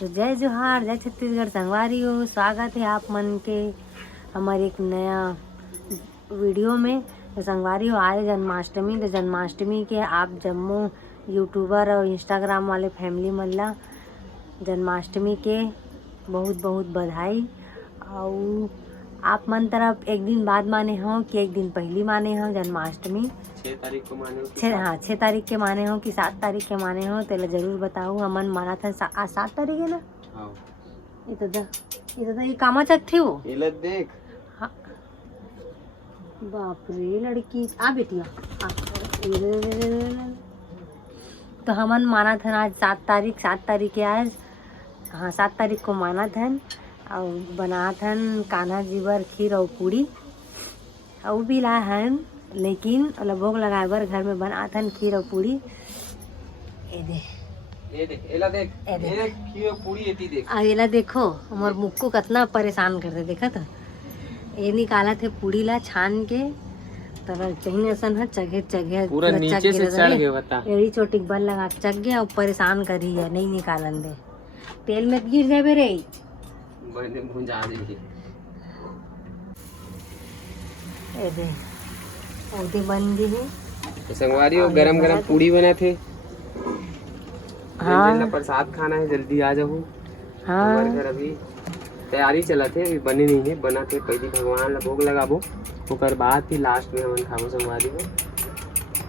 तो जय जोहार, जय छत्तीसगढ़ संगवारी हो। स्वागत है आप मन के हमारे एक नया वीडियो में। तो संगवारी हो, आज जन्माष्टमी, तो जन्माष्टमी के आप जम्मू यूट्यूबर और इंस्टाग्राम वाले फैमिली मन ला जन्माष्टमी के बहुत बहुत बधाई। और आप मन तरफ एक दिन बाद माने हो कि एक दिन पहली माने हो जन्माष्टमी? 6 तारीख को माने हो? 6 तारीख के माने हो कि 7 तारीख के माने हो? तो जरूर बताओ। हमन माना था आज 7 तारीख है ना। हाँ। ये कामा चक थे वो। ये देख। हाँ। बाप रे लड़की आ बेटिया आ। तो हमन माना था आज 7 तारीख के आज। हाँ 7 तारीख को माना था और बना था कान्हा जी बर खीर और पूड़ी और भी ला हन, लेकिन भोग लगाए बर घर में बना था खीर और पूड़ी। एला देख खीर और पूड़ी एती देख। एला देखो हमार मुक्कू कितना परेशान करते देखा था। ये निकाला थे पूड़ी ला छान के तर चाहिए सन है चगे पूरा नीचे से चढ़ गया बता। एड़ी चोटी बल लगा चग गया और परेशान करी है, नहीं निकालन दे। तेल में गिर जाए रे बने भुंजा दे। ए दे ओदे बन गई है। तो संगवारी हो गरम पूड़ी बना थे। हाँ प्रसाद खाना है, जल्दी आ जाओ। हाँ हमारे घर अभी तैयारी चला थे, अभी बने नहीं है। बना थे पहले भगवान ला भोग लगाबो, ओकर बाद फिर लास्ट में हमन खाबो संगवारी हो।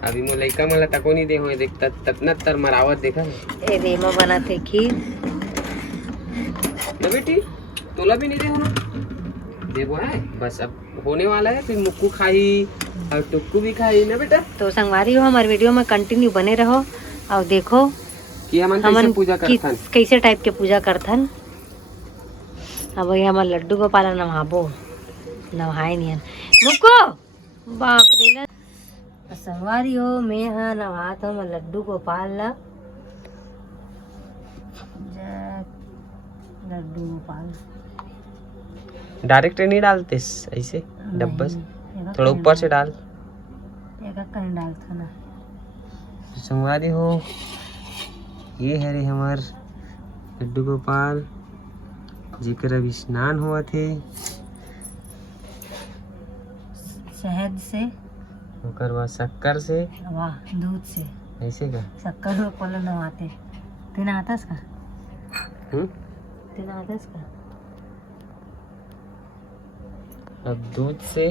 अभी मो लइका मन ला तको नहीं दे हो, देख ततना तर मरावत देखा ए दे में बना थे खीर ना बेटी। तोला भी नहीं दे हो ना, देखो है बस अब होने वाला है। फिर मुक्कू खाई और टुक्कू भी खाई ना बेटा। तो संगवारी हो हमारे वीडियो में कंटिन्यू बने रहो और देखो कि हमन पूजा करथन, कैसे टाइप के पूजा करथन। अब ये हमार लड्डू गोपाल नहाबो, नहाए नहीं मुक्को बाप रे। संगवारी हो मैं हाँ नहात हूँ लड्डू गोपाल ला। लड्डू गोपाल डायरेक्ट नहीं डालते ऐसे डब्बा से, थोड़ा ऊपर से डाल। कहीं डालता ना। संगवारी हो ये है रे हमार लड्डू गोपाल जेकर अभी स्नान हुआ थे शहद से, ओकर बाद शक्कर से, वाह दूध से। ऐसे का शक्कर को नवाते तीन आतास का तीन आतास का। अब दूध से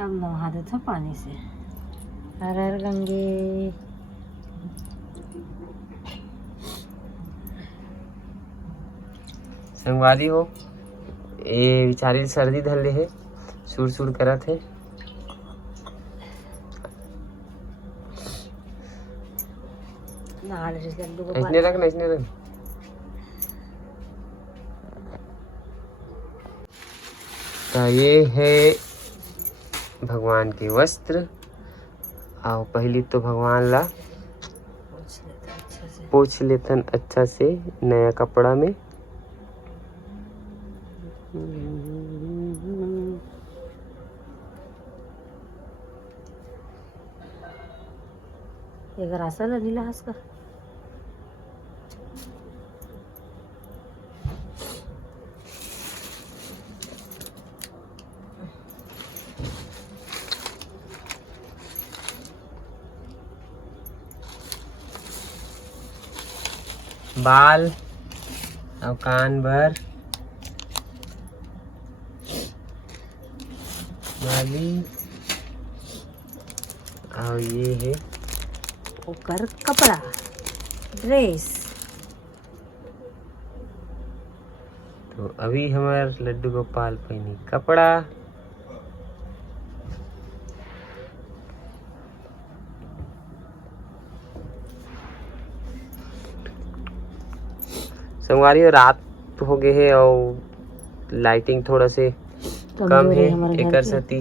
अब नहा देते पानी से। हर हर गंगे। संगवारी हो ये बेचारी सर्दी धरले है, सुर सुर करत है। इसने रख ना, इसने रख। तो ये है भगवान के वस्त्र। आओ पहली तो भगवान ला पोंछ लेतन अच्छा से नया कपड़ा में। एक रास्ता नीला हंस का बाल और कान भर वाली। और ये है ओकर कपड़ा ड्रेस। तो अभी हमार लड्डू गोपाल पहनी कपड़ा। संगवारी रात हो गए है और लाइटिंग थोड़ा से कम है एकर सती।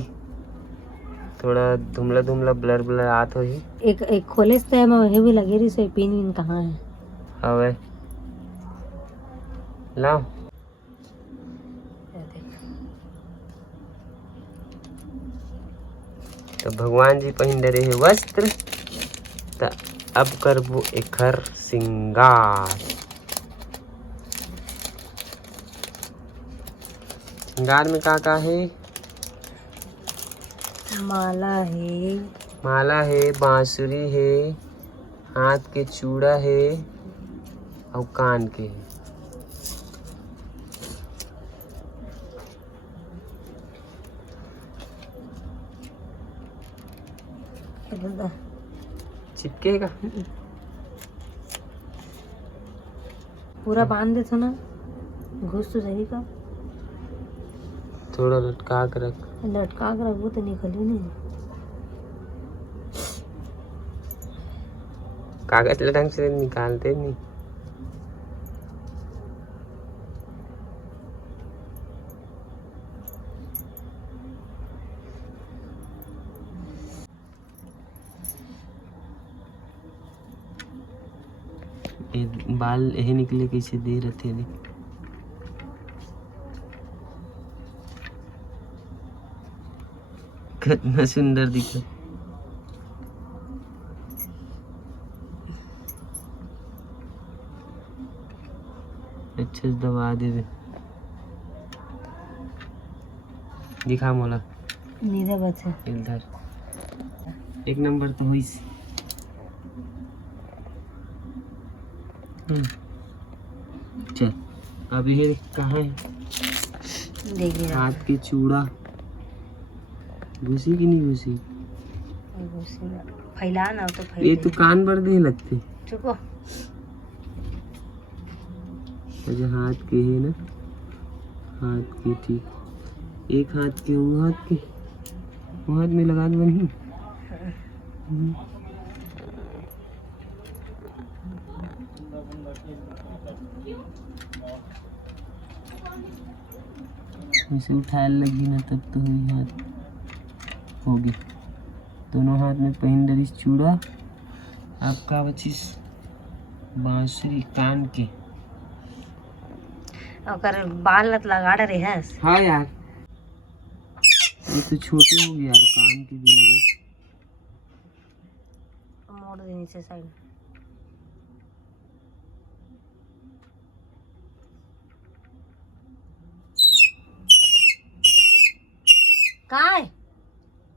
थोड़ा धुमला धुमला ब्लर ब्लर आत होही। एक खोले से मैं वही भी लगी रही, से पिन विन कहाँ है? हवे लाओ। तो भगवान जी पहिन रहे वस्त्र, तो अब करबो एकर श्रृंगार। श्रृंगार में का है? माला है, बांसुरी है, हाथ के चूड़ा है और कान के है। चिपकेगा? पूरा बांध दे तो ना, घुस तो सही का। थोड़ा लटका कर रख। लटका कर रखो तो निकली नहीं। कागज ढंग से निकालते नहीं। बाल यही निकले कैसे दे रहे थे। कितना सुंदर दिख रहा। अच्छे से दबा दे। दिखा मोला नीचे बच्चा इधर एक नंबर तो हुई। चल अब ये कहाँ है? देखिए हाथ के चूड़ा घुसी कि नहीं घुसी? फैला ना तो फैल। ये तो कान भर दे लगते। चुको अच्छा हाथ के है ना, हाथ के ठीक। एक हाथ के वो हाथ के वो हाथ में लगा दो नहीं। इसे उठाए लगी ना तब तो हुई हाथ होगी। दोनों हाथ में पहन डरी चूड़ा। आपका बचिस बांसुरी कान के और बाल लत लगा रहे हैं। हाँ यार ये तो छोटे हो गए यार, कान की भी लगे। मोड़ दे नीचे साइड। कहाँ है?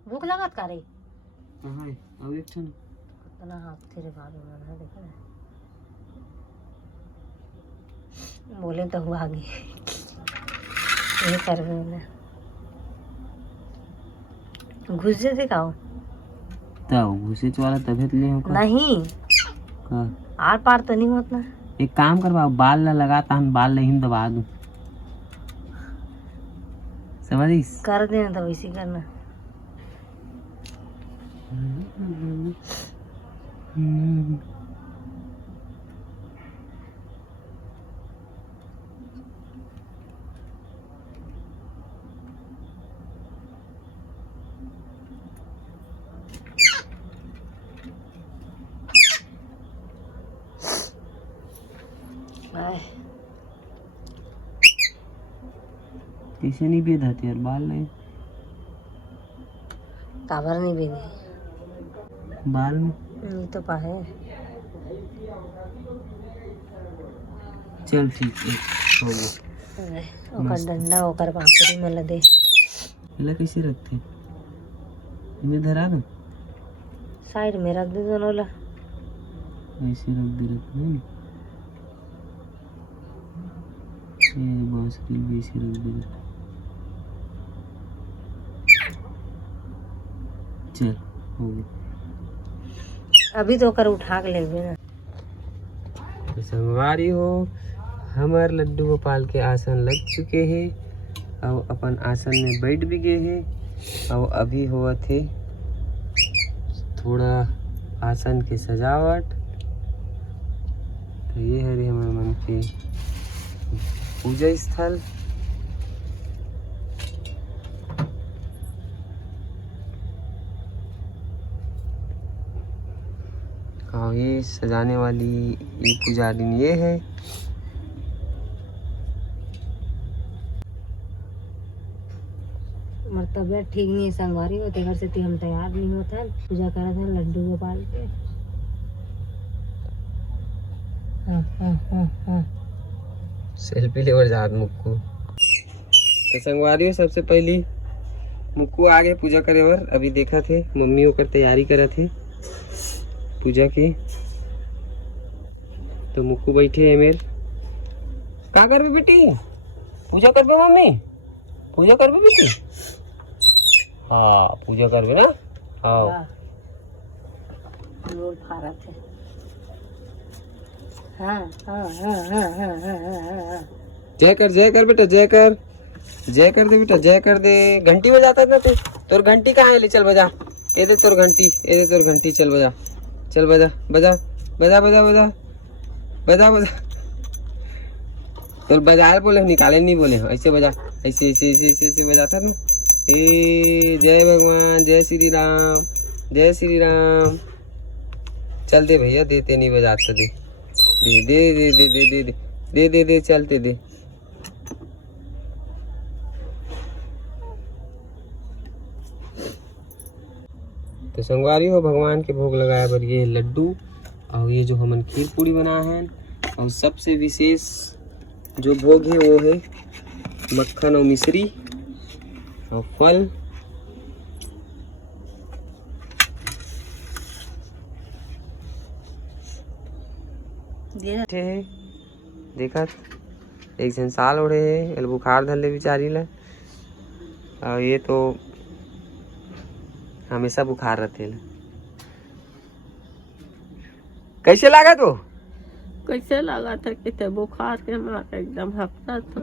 भूख लगत का रे? कहाँ है? अब एक ठन कितना हाथ तेरे बाद में है, देख रहे बोले तो हुआ आगे यही कर रहे। घुस जाते का हो? तब घुसे वाला तबियत ले होगा नहीं का? आर पार तो नहीं होता ना। एक काम करवा, बाल ला लगाता हम बाल नहीं दबा दूं, समझिस? कर देना तो वैसे करना। कैसे नहीं बेधाती यार बाल नहीं? काबर नहीं बेगी बाल में नहीं तो पाहे। चल ठीक है हो गया। ओकर डंडा ओकर बांसुरी में लदे। इला कैसे रखते? इन्हें धरा दो, साइड में रख दे दोनों ला। ऐसे रख दे रखना है। ये बांसुरी भी ऐसे रख दे। चल हो गया। अभी तो ओकर उठा के ले ना। तो संगवारी हो, हमार लड्डू गोपाल के आसन लग चुके हैं और अपन आसन में बैठ भी गए हैं। और अभी हुआ थे थोड़ा आसन के सजावट। तो ये है रे हमारे मन के पूजा स्थल। और ये सजाने वाली ये पुजारिन ये है। हमार तबियत ठीक नहीं है संगवारी होते घर से थी हम तैयार नहीं होता पूजा करा था लड्डू गोपाल के। सेल्फी लेवर जात मुक्कू। तो संगवारी सबसे पहली मुक्कू आगे पूजा करे बर। अभी देखा थे मम्मी ओकर तैयारी करा थे पूजा की। तो मुक्कू बैठे है मेर। का करबे बेटी? पूजा करबे मम्मी? पूजा करबे बेटी? हाँ पूजा करबे ना। हाँ रोड भारत है। हाँ हाँ हाँ हाँ हाँ हाँ हाँ हाँ। जय कर बेटा, जय कर दे बेटा, जय कर दे। घंटी बजाता ना तू? तोर घंटी कहाँ है? ले चल बजा। ये दे तोर घंटी, ये दे तोर घंटी। चल बजा, चल बजा बजा बजा बजा बजा बजा बजा। तोर बजाए बोले, निकाले नहीं बोले। ऐसे बजा, ऐसे ऐसे ऐसे ऐसे ऐसे बजाता ना। ए जय भगवान, जय श्री राम, जय श्री राम। चल दे भैया, देते नहीं बजाते। दे दे दे दे दे दे दे दे दे दे चलते दे। तो संगवारी हो भगवान के भोग लगाया बर ये लड्डू और ये जो हमन खीर पूड़ी बना है। और सबसे विशेष जो भोग है वो है मक्खन और मिश्री और फल। देखा एक जन साल ओढ़े है, बुखार धर ले बेचारी ला। और ये तो हमेशा बुखार रहते। कैसे लगा तो? कैसे लगा था कि बुखार के मारे एकदम हफ्ता था।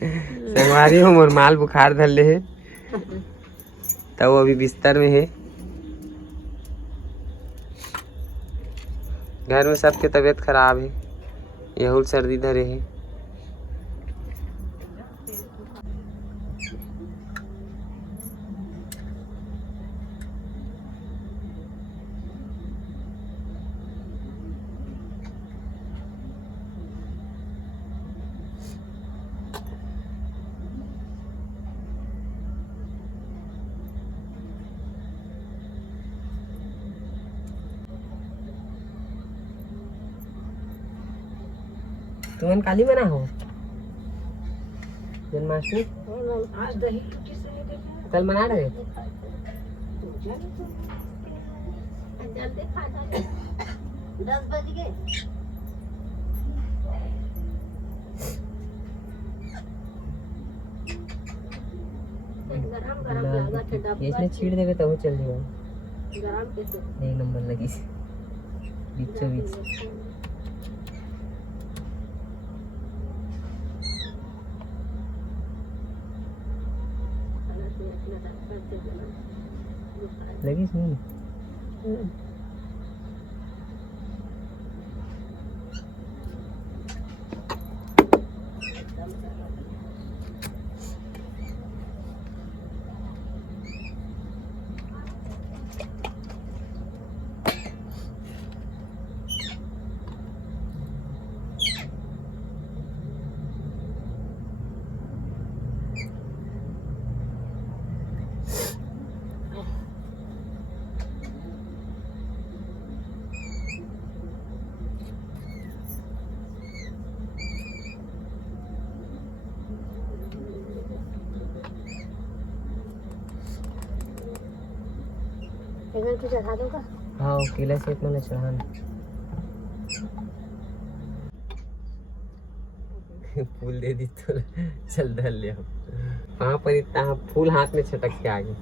संगवारी हो मोर माल बुखार धर ले है, तब वो अभी बिस्तर में है। घर में सबके तबीयत खराब है, यहूँ सर्दी धरे है। तुमन काली बना हो जन्माष्टमी? आज दही कल मना रहे। जल्दी खा जा। 10 बज गए। गरम गरम लगा थे डब्बा। इसमें छीड़ देवे तब चल जाएगा। गरम कैसे? एक नंबर लगी बीचों बीच। लगी सुन। तो चढ़ा दूंगा। हाँ केला से इतना चढ़ाना। फूल दे दी तो चल धर ले। वहाँ पर इतना फूल हाथ में छटक के आ गए।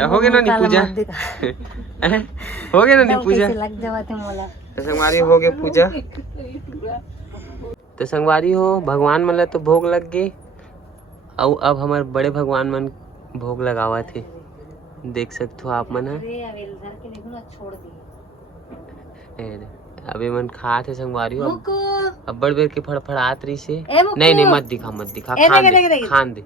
हो गया ना पूजा? हो गया ना पूजा? लग जाते मोला। तो संगवारी हो गए पूजा। तो संगवारी हो भगवान मन तो भोग लग गए। और अब हमारे बड़े भगवान मन भोग लगावा थे। देख सकते हो आप मन। अरे अवेल धर के देखो ना, छोड़ दी। अबे मन खात है संगवारी हो मुक्कू अब्बड़ बेर के फड़फड़ात रही से ए मुक्कू नहीं नहीं मत दिखा ए, देख, देख, देख। खान दे